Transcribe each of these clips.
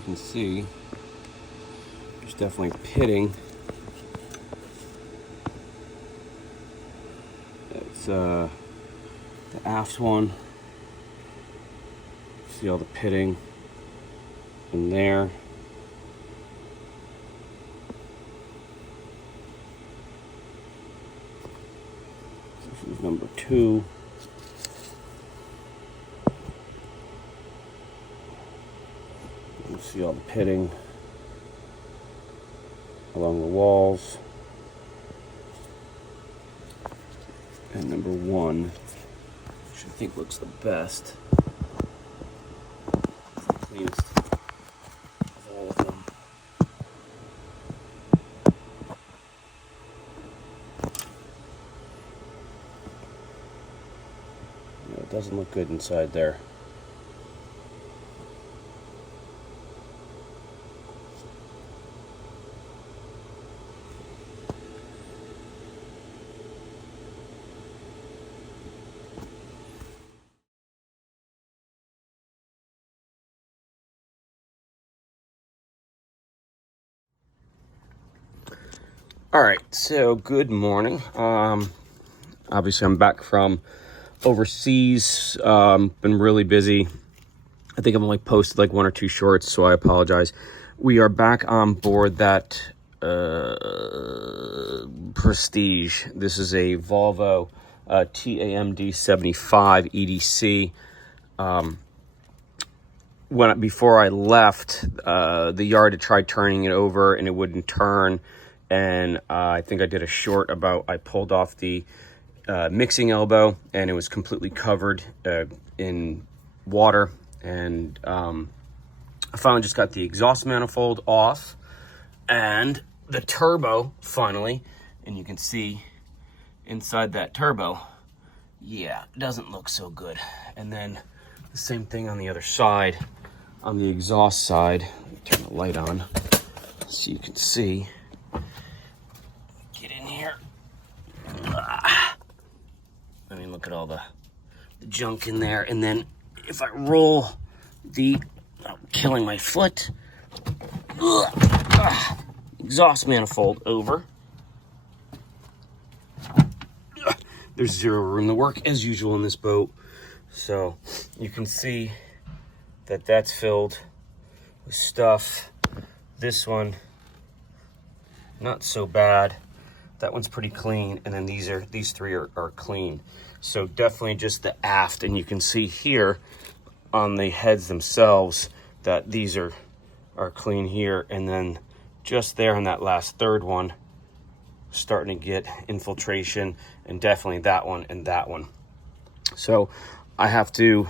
you can see, there's definitely pitting. It's the aft one. See all the pitting in there. This is number 2. You can see all the pitting along the walls. And number 1, which I think looks the best. It's the cleanest of all of them. You know, it doesn't look good inside there. All right, so good morning. Obviously I'm back from overseas. Been really busy. I think I've only posted like 1 or 2 shorts, so I apologize. We are back on board that Prestige. This is a Volvo TAMD 75 EDC. Before I left the yard, I tried turning it over and it wouldn't turn. And I think I did a short about I pulled off the mixing elbow and it was completely covered in water. And I finally just got the exhaust manifold off and the turbo finally. And you can see inside that turbo, yeah, it doesn't look so good. And then the same thing on the other side, on the exhaust side. Let me turn the light on so you can see. Get in here. I mean, look at all the junk in there. And then if I roll killing my foot, exhaust manifold over, there's zero room to work as usual in this boat. So you can see that that's filled with stuff. This one, not so bad. That one's pretty clean, and then these 3 are clean. So definitely just the aft, and you can see here on the heads themselves that these are clean here, and then just there on that last third one, starting to get infiltration, and definitely that one and that one. So I have to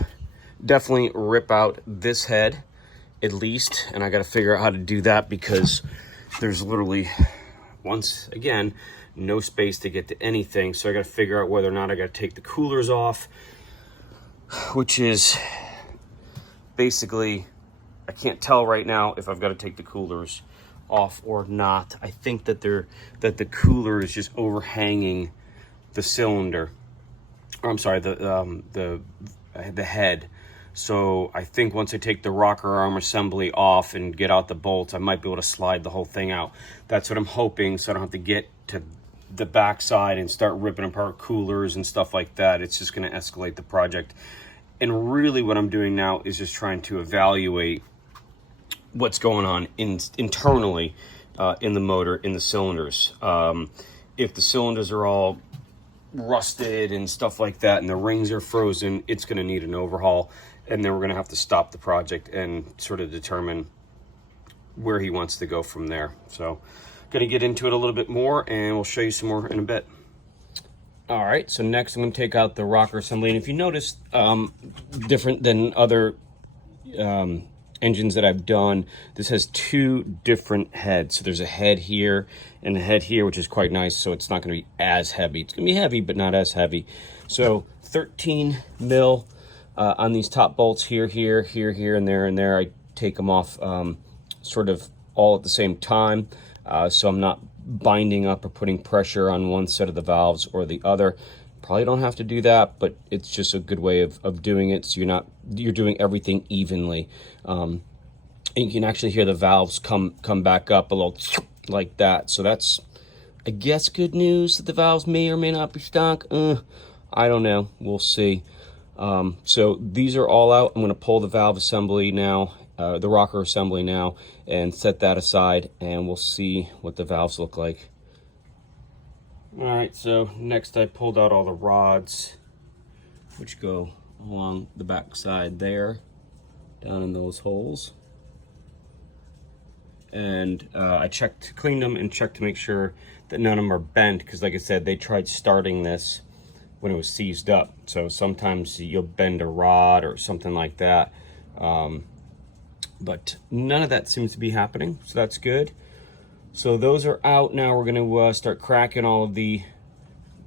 definitely rip out this head at least, and I got to figure out how to do that because there's literally, once again, no space to get to anything. So I got to figure out whether or not I got to take the coolers off, which is basically, I can't tell right now if I've got to take the coolers off or not. I think that the cooler is just overhanging the cylinder, or I'm sorry, the head. So I think once I take the rocker arm assembly off and get out the bolts, I might be able to slide the whole thing out. That's what I'm hoping, so I don't have to get to the backside and start ripping apart coolers and stuff like that. It's just going to escalate the project. And really what I'm doing now is just trying to evaluate what's going on internally in the motor, in the cylinders. If the cylinders are all rusted and stuff like that and the rings are frozen, it's going to need an overhaul. And then we're going to have to stop the project and sort of determine where he wants to go from there. So going to get into it a little bit more and we'll show you some more in a bit. All right, so next I'm going to take out the rocker assembly. And if you notice, different than other engines that I've done, this has 2 different heads. So there's a head here and a head here, which is quite nice. So it's not going to be as heavy. It's going to be heavy, but not as heavy. So 13 mil on these top bolts here, and there. I take them off sort of all at the same time. So I'm not binding up or putting pressure on one set of the valves or the other. Probably don't have to do that, but it's just a good way of doing it. So you're doing everything evenly. And you can actually hear the valves come back up a little like that. So that's, I guess, good news that the valves may or may not be stock. I don't know. We'll see. So these are all out. I'm going to pull the valve assembly now, the rocker assembly now, and set that aside, and we'll see what the valves look like. All right, so next I pulled out all the rods, which go along the back side there, down in those holes. And I cleaned them and checked to make sure that none of them are bent, because like I said, they tried starting this when it was seized up. So sometimes you'll bend a rod or something like that. But none of that seems to be happening, so that's good. So those are out now. We're gonna start cracking all of the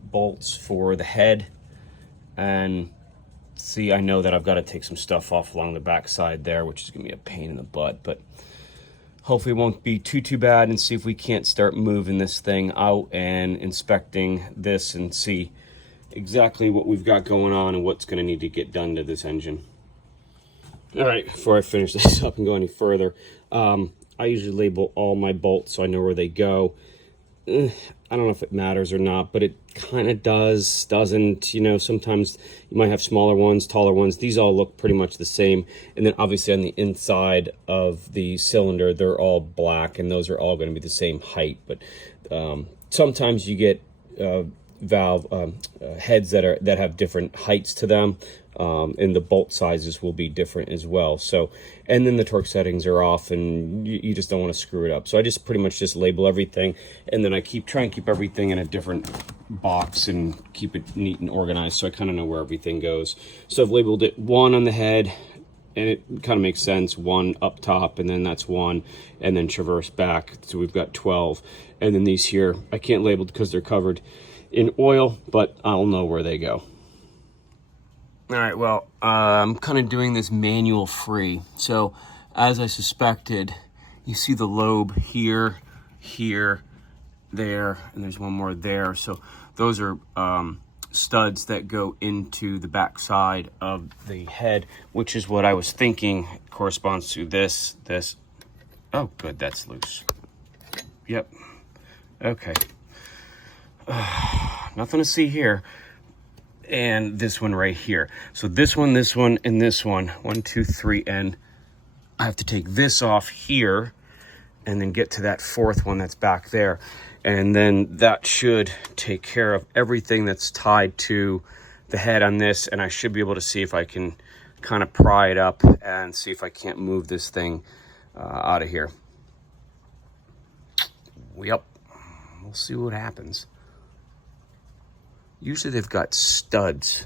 bolts for the head. And see, I know that I've got to take some stuff off along the back side there, which is gonna be a pain in the butt, but hopefully it won't be too bad, and see if we can't start moving this thing out and inspecting this and see exactly what we've got going on and what's going to need to get done to this engine. All right, before I finish this up and go any further, I usually label all my bolts so I know where they go. I don't know if it matters or not, but it kind of doesn't. You know, sometimes you might have smaller ones, taller ones. These all look pretty much the same. And then obviously on the inside of the cylinder, they're all black, and those are all going to be the same height. But sometimes you get valve heads that have different heights to them, and the bolt sizes will be different as well. So, and then the torque settings are off, and you just don't want to screw it up. So I just pretty much just label everything, and then I try and keep everything in a different box and keep it neat and organized, so I kind of know where everything goes. So I've labeled it 1 on the head, and it kind of makes sense. 1 up top, and then that's 1, and then traverse back. So we've got 12, and then these here I can't label because they're covered in oil, but I'll know where they go. All right, well, I'm kind of doing this manual free. So as I suspected, you see the lobe here, there, and there's one more there. So those are studs that go into the back side of the head, which is what I was thinking corresponds to this. Oh, good, that's loose. Yep, okay. Nothing to see here. And this one right here. So this one, and this one. 1, 2, 3, and I have to take this off here and then get to that 4th one that's back there. And then that should take care of everything that's tied to the head on this, and I should be able to see if I can kind of pry it up and see if I can't move this thing out of here. Yep, we'll see what happens. Usually they've got studs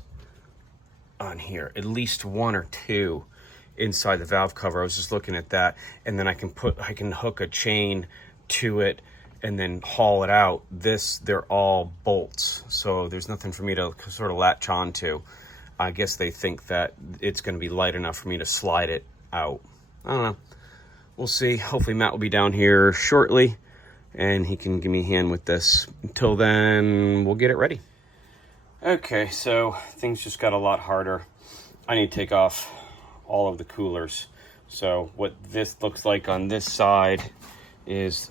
on here, at least 1 or 2 inside the valve cover. I was just looking at that, and then I can hook a chain to it and then haul it out. They're all bolts, so there's nothing for me to sort of latch on to. I guess they think that it's going to be light enough for me to slide it out. I don't know. We'll see. Hopefully Matt will be down here shortly, and he can give me a hand with this. Until then, we'll get it ready. Okay, so things just got a lot harder. I need to take off all of the coolers. So what this looks like on this side is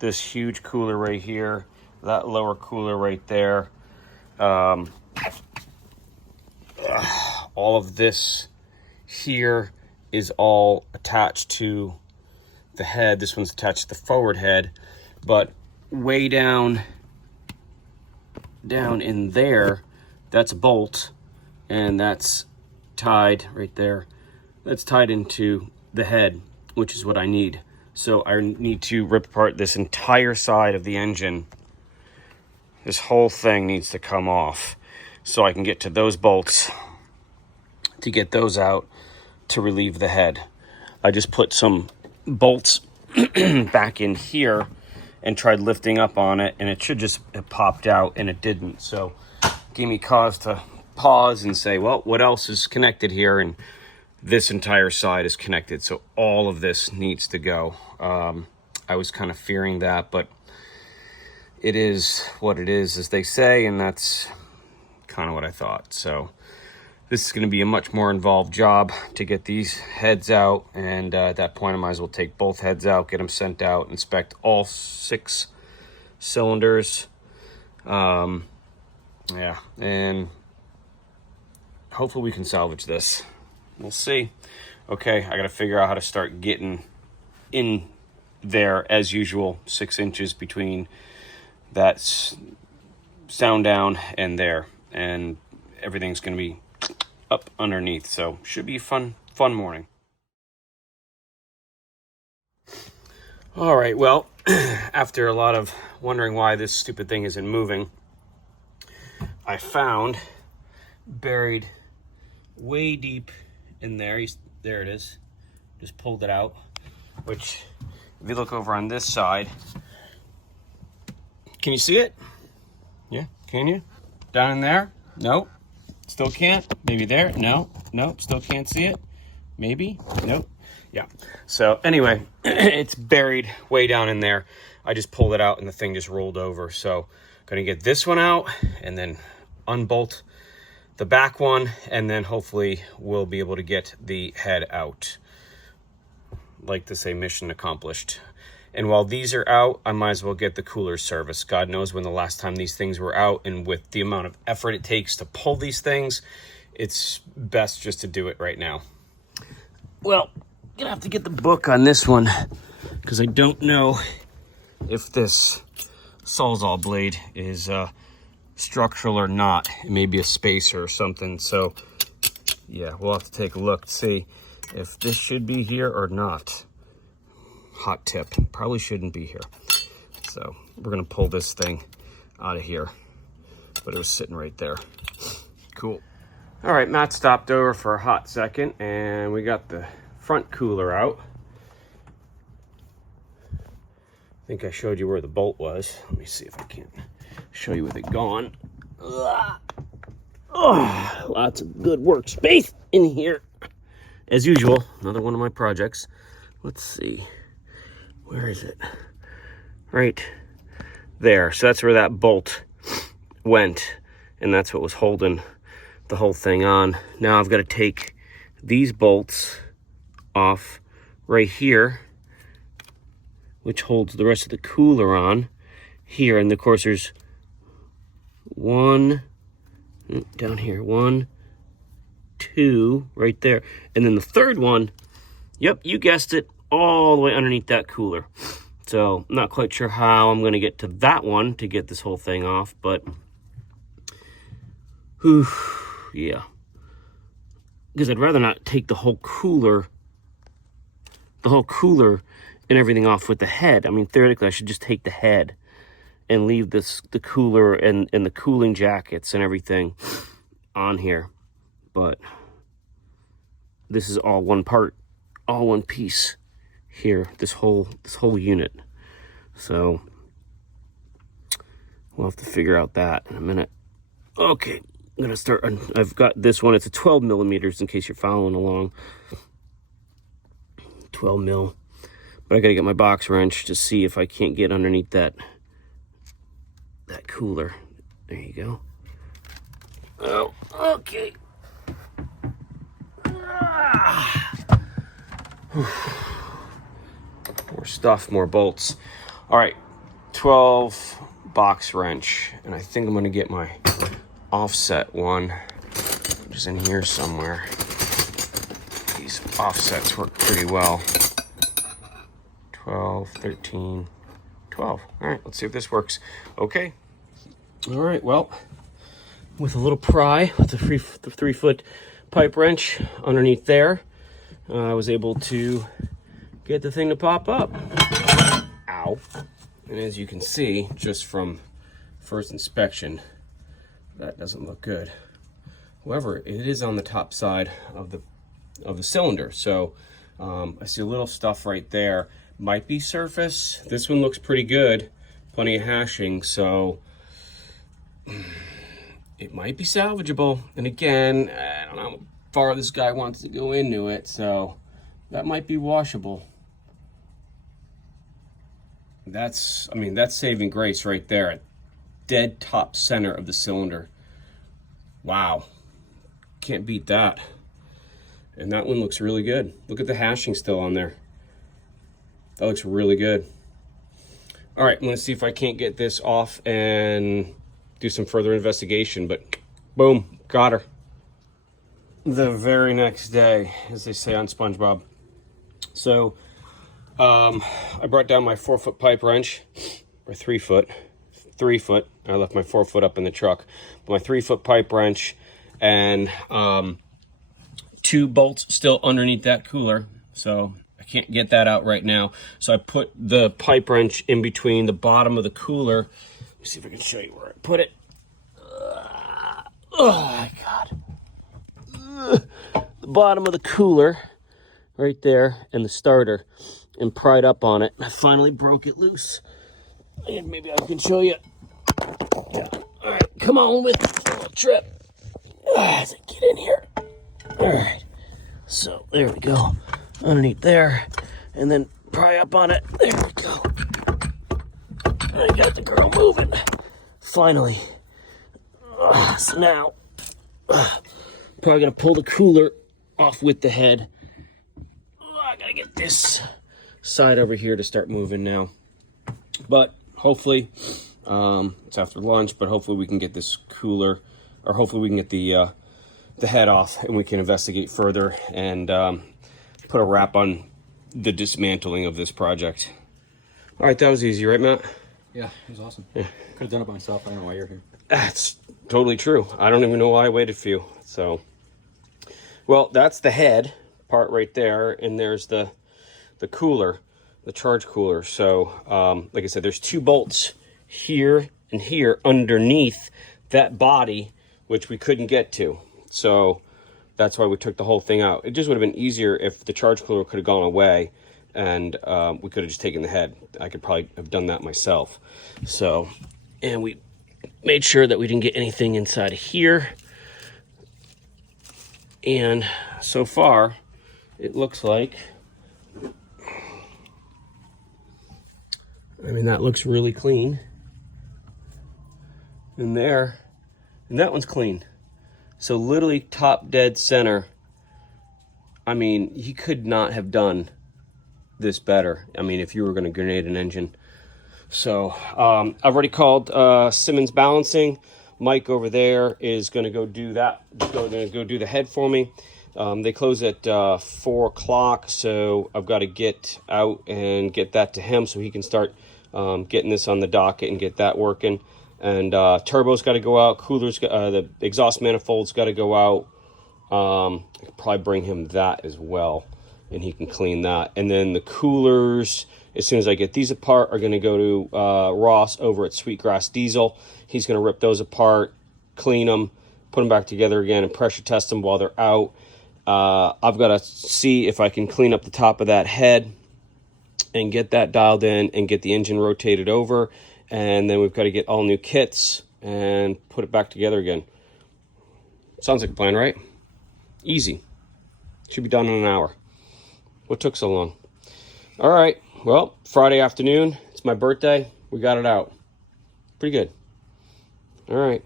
this huge cooler right here, that lower cooler right there. All of this here is all attached to the head. This one's attached to the forward head, but way down in there, that's a bolt, and that's tied right there. That's tied into the head, which is what I need. So I need to rip apart this entire side of the engine. This whole thing needs to come off so I can get to those bolts to get those out to relieve the head. I just put some bolts back in here and tried lifting up on it, and it should just have popped out, and it didn't. So gave me cause to pause and say, well, what else is connected here? And this entire side is connected, so all of this needs to go. I was kind of fearing that, but it is what it is, as they say, and that's kind of what I thought. So this is going to be a much more involved job to get these heads out, and at that point I might as well take both heads out, get them sent out, inspect all 6 cylinders. Yeah, and hopefully we can salvage this. We'll see. Okay, I got to figure out how to start getting in there as usual, 6 inches between that sound down and there, and everything's going to be up underneath, so should be a fun morning. All right, well, after a lot of wondering why this stupid thing isn't moving, I found, buried way deep in there, there it is, just pulled it out, which if you look over on this side, can you see it? Yeah, can you? Down in there? Nope. Still can't. Maybe there? No. Nope. Still can't see it. Maybe. Nope. Yeah. So anyway, it's buried way down in there. I just pulled it out and the thing just rolled over. So gonna get this one out and then unbolt the back one, and then hopefully we'll be able to get the head out. Like to say, mission accomplished. And while these are out, I might as well get the cooler service. God knows when the last time these things were out, and with the amount of effort it takes to pull these things, it's best just to do it right now. Well, gonna have to get the book on this one, because I don't know if this Sawzall blade is structural or not. It may be a spacer or something. So yeah, we'll have to take a look to see if this should be here or not. Hot tip, probably shouldn't be here. So we're gonna pull this thing out of here, but it was sitting right there. Cool. All right, Matt stopped over for a hot second, and we got the front cooler out. I think I showed you where the bolt was. Let me see if I can show you with it gone. Oh, lots of good workspace in here. As usual, another one of my projects. Let's see. Where is it? Right there. So that's where that bolt went, and that's what was holding the whole thing on. Now I've got to take these bolts off right here, which holds the rest of the cooler on here. And of course there's one down here, 1, 2 right there, and then the third one, yep, you guessed it, all the way underneath that cooler. So I'm not quite sure how I'm going to get to that one to get this whole thing off, but whew, yeah, because I'd rather not take the whole cooler and everything off with the head. I mean, theoretically I should just take the head and leave the cooler and the cooling jackets and everything on here, but this is all one part, all one piece here, this whole unit. So we'll have to figure out that in a minute. Okay, I'm gonna start. I've got this one, it's a 12 millimeters in case you're following along. 12 mil, but I gotta get my box wrench to see if I can't get underneath that cooler. There you go. Oh, okay. More stuff, more bolts. All right, 12 box wrench, and I think I'm gonna get my offset one, which is in here somewhere. These offsets work pretty well. 12, 13, 12. All right, let's see if this works. Okay. All right, well, with a little pry, with the 3-foot pipe wrench underneath there, I was able to get the thing to pop up. Ow. And as you can see, just from first inspection, that doesn't look good. However, it is on the top side of the cylinder. So I see a little stuff right there. Might be surface. This one looks pretty good. Plenty of hashing, so it might be salvageable. And again, I don't know how far this guy wants to go into it, so that might be washable. That's saving grace right there at dead top center of the cylinder. Wow. Can't beat that. And that one looks really good. Look at the hashing still on there. That looks really good. All right, I'm gonna see if I can't get this off and do some further investigation, but boom, got her. The very next day, as they say on SpongeBob. So I brought down my 4-foot pipe wrench, or 3-foot. I left my 4-foot up in the truck. But my 3-foot pipe wrench and 2 bolts still underneath that cooler. So I can't get that out right now. So I put the pipe wrench in between the bottom of the cooler. Let me see if I can show you where I put it. Oh my God. The bottom of the cooler right there and the starter, and pried up on it. I finally broke it loose. And maybe I can show you. Yeah. All right, come on with a little trip. As I get in here. All right. So there we go. Underneath there, and then pry up on it. There we go. I got the girl moving. Finally. So now, probably gonna pull the cooler off with the head. I gotta get this side over here to start moving now. But hopefully, it's after lunch, but hopefully we can get this cooler, or hopefully we can get the head off and we can investigate further and put a wrap on the dismantling of this project. All right, that was easy, right, Matt? Yeah, it was awesome. Yeah. Could have done it myself. I don't know why you're here. That's totally true. I don't even know why I waited for you. So, well, that's the head part right there, and there's the cooler, the charge cooler. So, like I said, there's 2 bolts here and here underneath that body, which we couldn't get to. So that's why we took the whole thing out. It just would have been easier if the charge cooler could have gone away and we could have just taken the head. I could probably have done that myself. So, and we made sure that we didn't get anything inside of here. And so far, it looks like, I mean, that looks really clean. And there, and that one's clean. So literally top dead center. I mean, he could not have done this better. I mean, if you were going to grenade an engine. So I've already called Simmons Balancing. Mike over there is going to go do that. Going to go do the head for me. They close at 4 o'clock, so I've got to get out and get that to him so he can start getting this on the docket and get that working. And turbo's got to go out. Coolers, the exhaust manifold's got to go out. I could probably bring him that as well, and he can clean that. And then the coolers, as soon as I get these apart, are going to go to Ross over at Sweetgrass Diesel. He's going to rip those apart, clean them, put them back together again, and pressure test them while they're out. I've got to see if I can clean up the top of that head and get that dialed in and get the engine rotated over. And then we've got to get all new kits and put it back together again. Sounds like a plan, right? Easy. Should be done in an hour. What took so long? All right. Well, Friday afternoon. It's my birthday. We got it out. Pretty good. All right.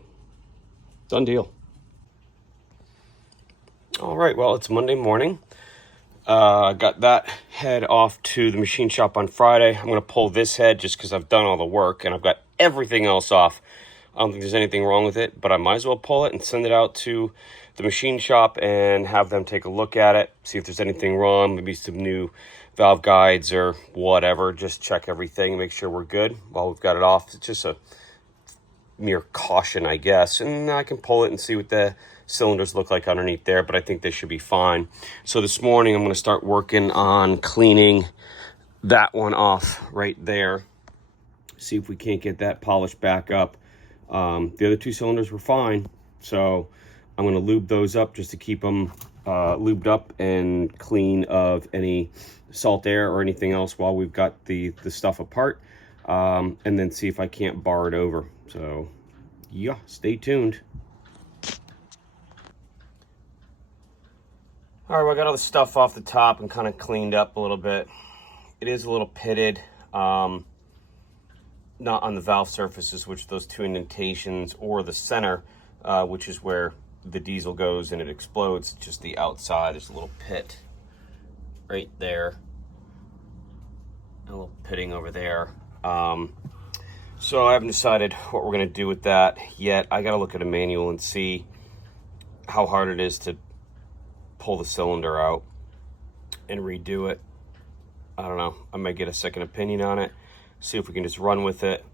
Done deal. All right. Well, it's Monday morning. Got that head off to the machine shop on Friday. I'm going to pull this head just because I've done all the work and I've got everything else off. I don't think there's anything wrong with it, but I might as well pull it and send it out to the machine shop and have them take a look at it, see if there's anything wrong, maybe some new valve guides or whatever. Just check everything, make sure we're good while we've got it off. It's just a mere caution, I guess. And I can pull it and see what the cylinders look like underneath there, but I think they should be fine. So this morning I'm going to start working on cleaning that one off right there. See if we can't get that polished back up. The other 2 cylinders were fine, so I'm going to lube those up just to keep them lubed up and clean of any salt air or anything else while we've got the stuff apart, and then see if I can't bar it over. So yeah, stay tuned. All right, well, I got all the stuff off the top and kind of cleaned up a little bit. It is a little pitted, not on the valve surfaces, which those 2 indentations, or the center, which is where the diesel goes and it explodes. Just the outside, there's a little pit right there, a little pitting over there. So I haven't decided what we're gonna do with that yet. I gotta look at a manual and see how hard it is to pull the cylinder out and redo it. I don't know. I might get a second opinion on it, see if we can just run with it.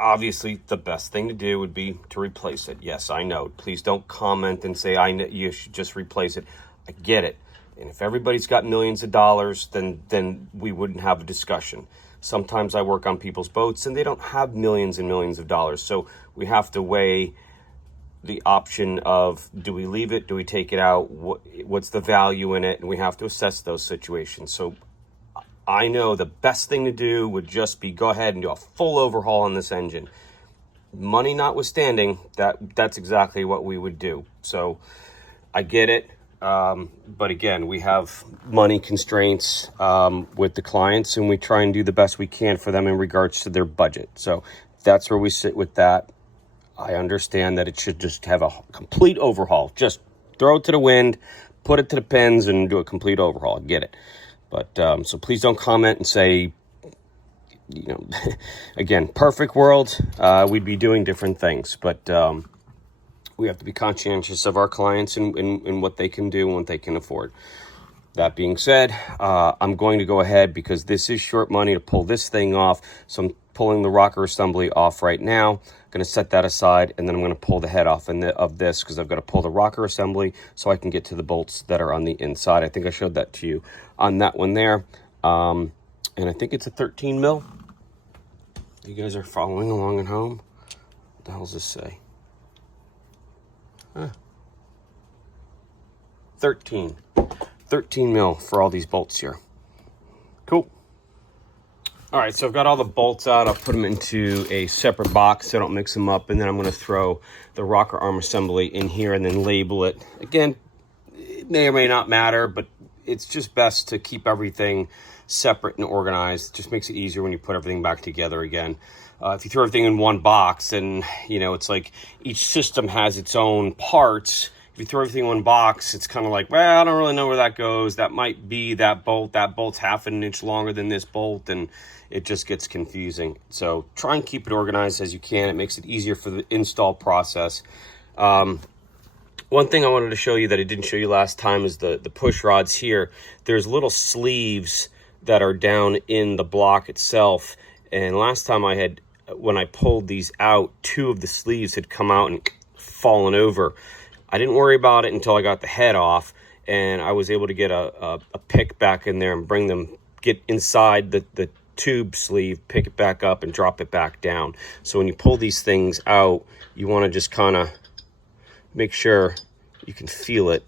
Obviously, the best thing to do would be to replace it. Yes, I know. Please don't comment and say, you should just replace it. I get it. And if everybody's got millions of dollars, then we wouldn't have a discussion. Sometimes I work on people's boats and they don't have millions and millions of dollars. So we have to weigh the option of, do we leave it? Do we take it out? What's the value in it? And we have to assess those situations. So I know the best thing to do would just be go ahead and do a full overhaul on this engine. Money notwithstanding, that's exactly what we would do. So I get it. But again, we have money constraints with the clients, and we try and do the best we can for them in regards to their budget. So that's where we sit with that. I understand that it should just have a complete overhaul. Just throw it to the wind, put it to the pins, and do a complete overhaul. Get it. But so please don't comment and say, again, perfect world, we'd be doing different things. But we have to be conscientious of our clients and what they can do and what they can afford. That being said, I'm going to go ahead, because this is short money, to pull this thing off. So I'm pulling the rocker assembly off right now. I'm going to set that aside, and then I'm going to pull the head off of this, because I've got to pull the rocker assembly so I can get to the bolts that are on the inside. I think I showed that to you on that one there. And I think it's a 13 mil. You guys are following along at home? What the hell does this say? 13 mil for all these bolts here. Cool. All right, so I've got all the bolts out. I'll put them into a separate box so I don't mix them up, and then I'm going to throw the rocker arm assembly in here and then label it. Again, it may or may not matter, but it's just best to keep everything separate and organized. It just makes it easier when you put everything back together again. If you throw everything in one box, and it's like each system has its own parts. If you throw everything in one box, it's kind of like, well, I don't really know where that goes. That might be that bolt. That bolt's half an inch longer than this bolt, and it just gets confusing. So try and keep it organized as you can. It makes it easier for the install process. One thing I wanted to show you that I didn't show you last time is the push rods here. There's little sleeves that are down in the block itself. And last time when I pulled these out, 2 of the sleeves had come out and fallen over. I didn't worry about it until I got the head off, and I was able to get a pick back in there and get inside the tube sleeve, pick it back up, and drop it back down. So when you pull these things out, you want to just kind of make sure you can feel it.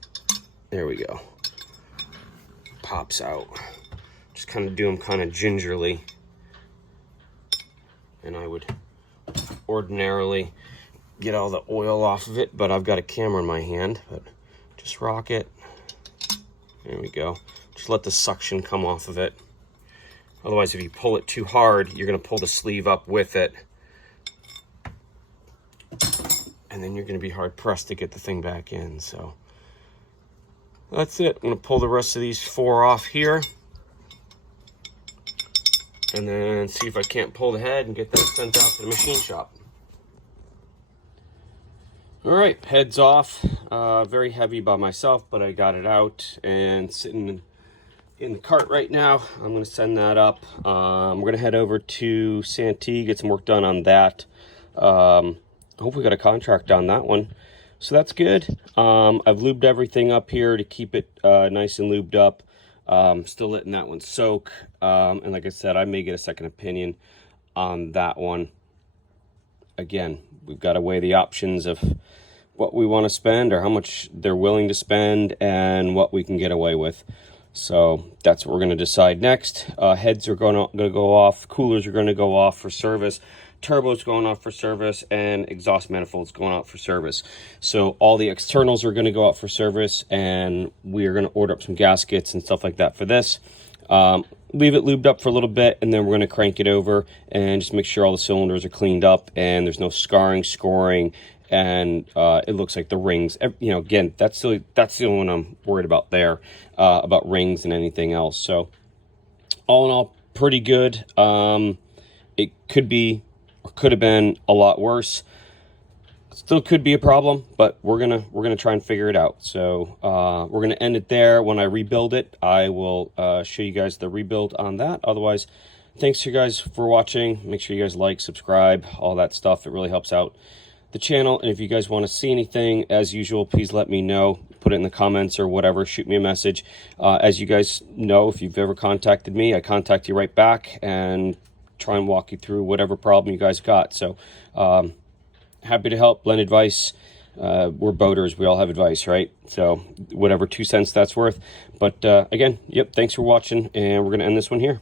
There we go. Pops out. Just kind of do them kind of gingerly. And I would ordinarily get all the oil off of it, but I've got a camera in my hand. But just rock it. There we go. Just let the suction come off of it. Otherwise, if you pull it too hard, you're going to pull the sleeve up with it, and then you're going to be hard pressed to get the thing back in. So that's it. I'm going to pull the rest of these 4 off here, and then see if I can't pull the head and get that sent out to the machine shop. All right, head's off. Very heavy by myself, but I got it out and sitting in the cart right now. I'm going to send that up. We're going to head over to Santee, get some work done on that. I hope we got a contract on that one. So that's good. I've lubed everything up here to keep it nice and lubed up. Still letting that one soak. And like I said, I may get a second opinion on that one. Again, we've got to weigh the options of what we want to spend, or how much they're willing to spend, and what we can get away with. So that's what we're going to decide next. Heads are going to go off. Coolers are going to go off for service. Turbo's going off for service, and exhaust manifolds going out for service. So all the externals are going to go out for service, and we are going to order up some gaskets and stuff like that for this. Leave it lubed up for a little bit, and then we're going to crank it over and just make sure all the cylinders are cleaned up and there's no scarring, scoring, and it looks like the rings, you know, again, that's the only one I'm worried about there, about rings and anything else. So all in all, pretty good. It could be, or could have been a lot worse. Still could be a problem, but we're gonna try and figure it out. So we're gonna end it there. When I rebuild it, I will show you guys the rebuild on that. Otherwise, thanks to you guys for watching. Make sure you guys like, subscribe, all that stuff. It really helps out the channel. And if you guys want to see anything, as usual, please let me know. Put it in the comments or whatever. Shoot me a message. As you guys know, if you've ever contacted me, I contact you right back and try and walk you through whatever problem you guys got. So happy to help, lend advice. We're boaters, we all have advice, right? So whatever 2 cents that's worth. But again, yep, thanks for watching, and we're gonna end this one here.